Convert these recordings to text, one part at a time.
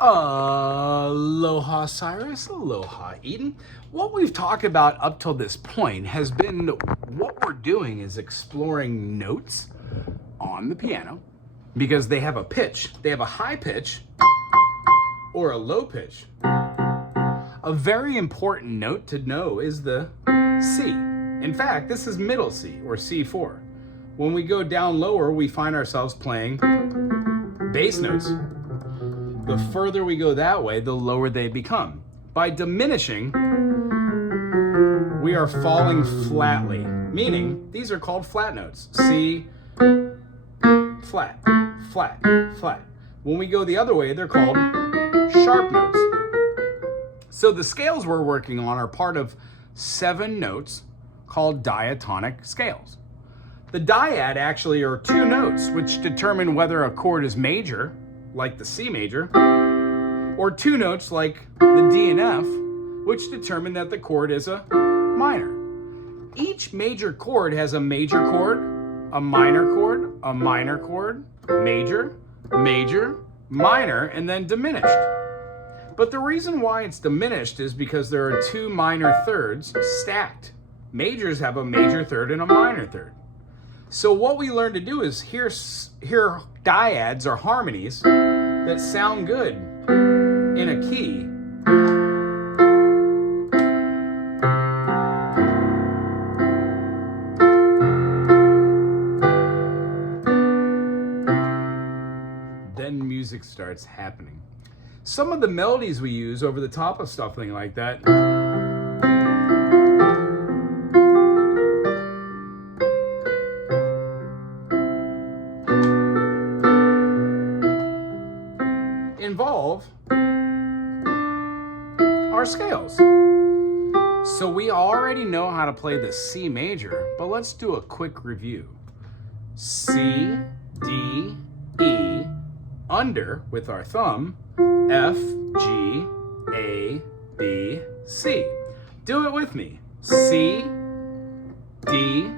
Aloha Cyrus, aloha Eden. What we've talked about up till this point has been what we're doing is exploring notes on the piano because they have a pitch. They have a high pitch or a low pitch. A very important note to know is the C. In fact, this is middle C or C4. When we go down lower, we find ourselves playing bass notes. The further we go that way, the lower they become. By diminishing, we are falling flatly, meaning these are called flat notes. C, flat, flat, flat. When we go the other way, they're called sharp notes. So the scales we're working on are part of 7 notes called diatonic scales. The dyad actually are 2 notes which determine whether a chord is major, like the C major, or 2 notes like the D and F, which determine that the chord is a minor. Each major chord has a major chord, a minor chord, a minor chord, major, major, minor, and then diminished. But the reason why it's diminished is because there are 2 minor thirds stacked. Majors have a major third and a minor third. So what we learn to do is hear dyads or harmonies that sound good in a key. Then music starts happening. Some of the melodies we use over the top of something like that involve our scales. So we already know how to play the C major, but let's do a quick review. C, D, E, under with our thumb, F, G, A, B, C. Do it with me. C, D,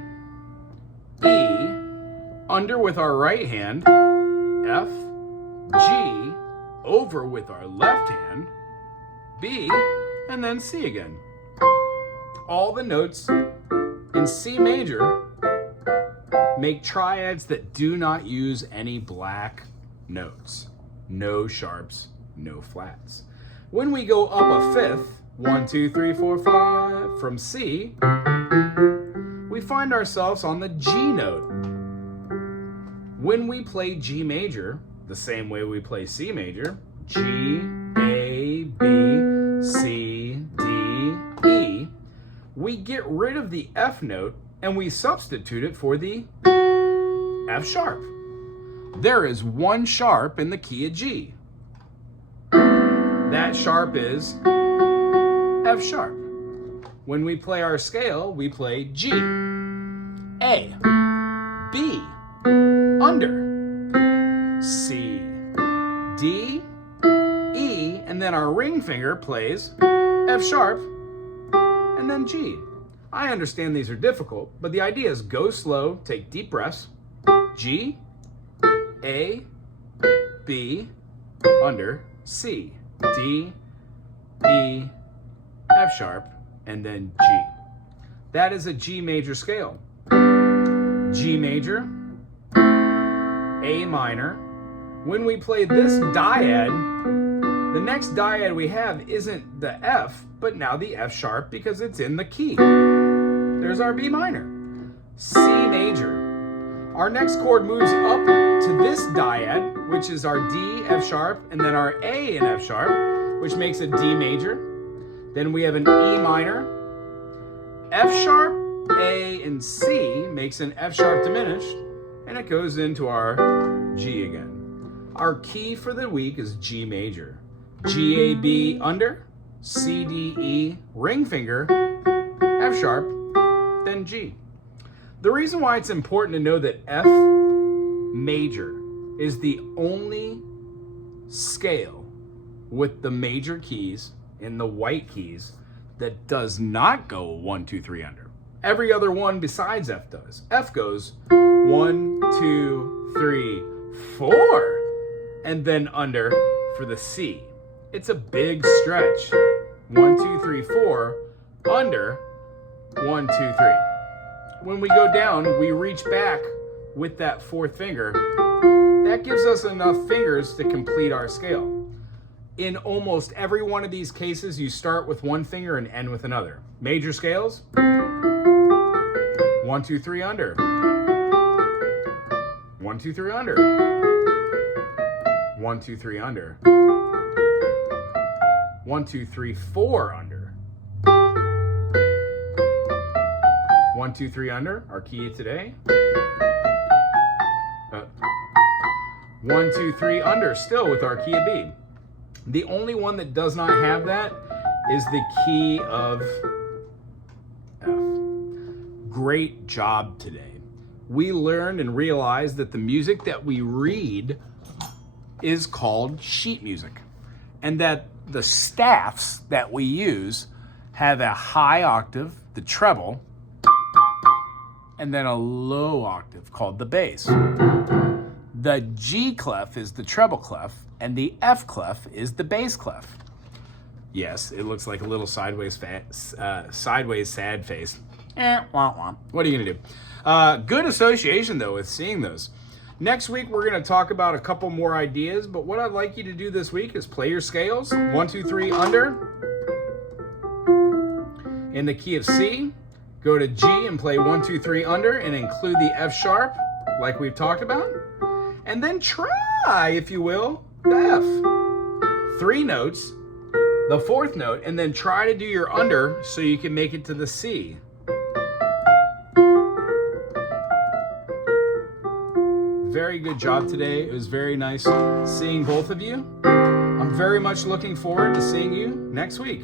E, under with our right hand, F, G, over with our left hand, B, and then C again. All the notes in C major make triads that do not use any black notes. No sharps, no flats. When we go up a fifth, 1, 2, 3, 4, 5, from C, we find ourselves on the G note. When we play G major, the same way we play C major, G, A, B, C, D, E, we get rid of the F note and we substitute it for the F sharp. There is 1 sharp in the key of G. That sharp is F sharp. When we play our scale, we play G, A, B, under, C, D, E, and then our ring finger plays F sharp, and then G. I understand these are difficult, but the idea is go slow, take deep breaths, G, A, B, under, C, D, E, F sharp, and then G. That is a G major scale. G major, A minor. When we play this dyad, the next dyad we have isn't the F, but now the F sharp because it's in the key. There's our B minor. C major. Our next chord moves up to this dyad, which is our D, F sharp, and then our A and F sharp, which makes a D major. Then we have an E minor. F sharp, A, and C makes an F sharp diminished, and it goes into our G again. Our key for the week is G major. G, A, B, under, C, D, E, ring finger, F sharp, then G. The reason why it's important to know that F major is the only scale with the major keys in the white keys that does not go 1, 2, 3 under. Every other one besides F does. F goes 1, 2, 3, 4, and then under for the C. It's a big stretch. 1, 2, 3, 4, under, 1, 2, 3. When we go down, we reach back with that fourth finger. That gives us enough fingers to complete our scale. In almost every one of these cases, you start with one finger and end with another. Major scales, 1, 2, 3, under. 1, 2, 3, under. 1, 2, 3, under. 1, 2, 3, 4, under. 1, 2, 3, under, our key today. 1, 2, 3, under, still with our key of B. The only one that does not have that is the key of F. Great job today. We learned and realized that the music that we read is called sheet music, and that the staffs that we use have a high octave, the treble, and then a low octave called the bass. The G clef is the treble clef, and the F clef is the bass clef. Yes, it looks like a little sideways sad face. What are you gonna do? Good association though with seeing those. Next week we're gonna talk about a couple more ideas, but what I'd like you to do this week is play your scales. 1, 2, 3, under. In the key of C, go to G and play 1, 2, 3, under, and include the F sharp, like we've talked about. And then try, if you will, the F. 3 notes, the fourth note, and then try to do your under so you can make it to the C. Very good job today. It was very nice seeing both of you. I'm very much looking forward to seeing you next week.